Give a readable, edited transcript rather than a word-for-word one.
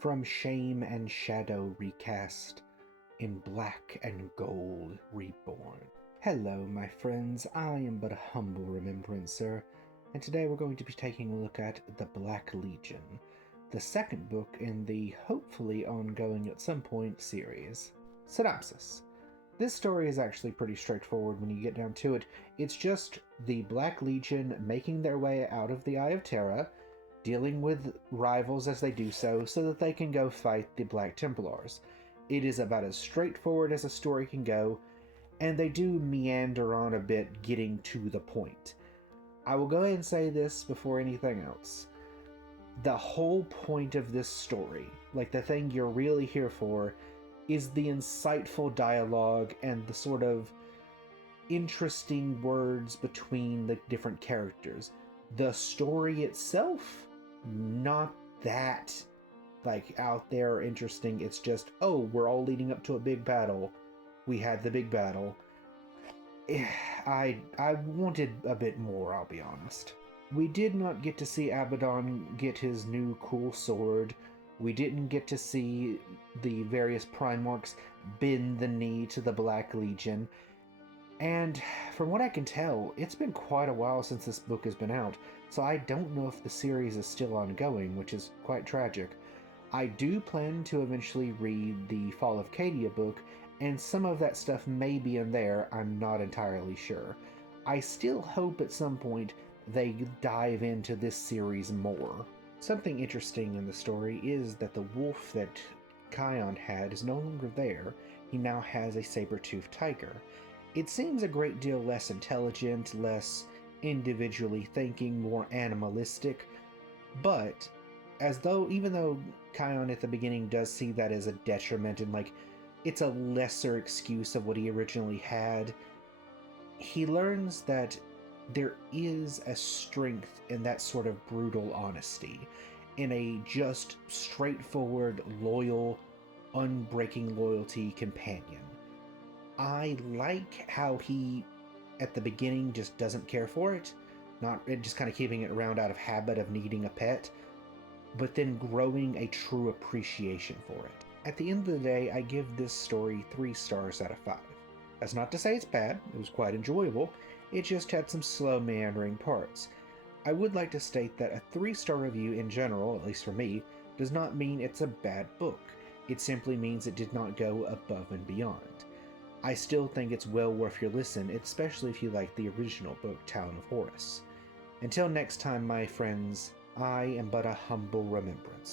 From shame and shadow recast, in black and gold reborn. Hello, my friends, I am but a humble remembrancer, and today we're going to be taking a look at The Black Legion, the second book in the hopefully ongoing at some point series. Synopsis. This story is actually pretty straightforward when you get down to it. It's just the Black Legion making their way out of the Eye of Terra, dealing with rivals as they do so that they can go fight the Black Templars. It is about as straightforward as a story can go, and they do meander on a bit getting to the point. I will go ahead and say this before anything else. The whole point of this story, like the thing you're really here for, is the insightful dialogue and the sort of interesting words between the different characters. The story itself, not that out there or interesting. It's just, oh, we're all leading up to a big battle. We had the big battle. I wanted a bit more, I'll be honest. We did not get to see Abaddon get his new cool sword. We didn't get to see the various Primarchs bend the knee to the Black Legion. And from what I can tell, it's been quite a while since this book has been out, so I don't know if the series is still ongoing, which is quite tragic. I do plan to eventually read the Fall of Cadia book, and some of that stuff may be in there, I'm not entirely sure. I still hope at some point they dive into this series more. Something interesting in the story is that the wolf that Kion had is no longer there. He now has a saber-toothed tiger. It seems a great deal less intelligent, less individually thinking, more animalistic, but even though Kion at the beginning does see that as a detriment and it's a lesser excuse of what he originally had, he learns that there is a strength in that sort of brutal honesty, in a just straightforward, loyal, unbreaking loyalty companion. I like how he, at the beginning, just doesn't care for it, not just kind of keeping it around out of habit of needing a pet, but then growing a true appreciation for it. At the end of the day, I give this story 3 stars out of 5. That's not to say it's bad, it was quite enjoyable, it just had some slow meandering parts. I would like to state that a 3-star review in general, at least for me, does not mean it's a bad book. It simply means it did not go above and beyond. I still think it's well worth your listen, especially if you like the original book, Talon of Horus. Until next time, my friends, I am but a humble remembrance.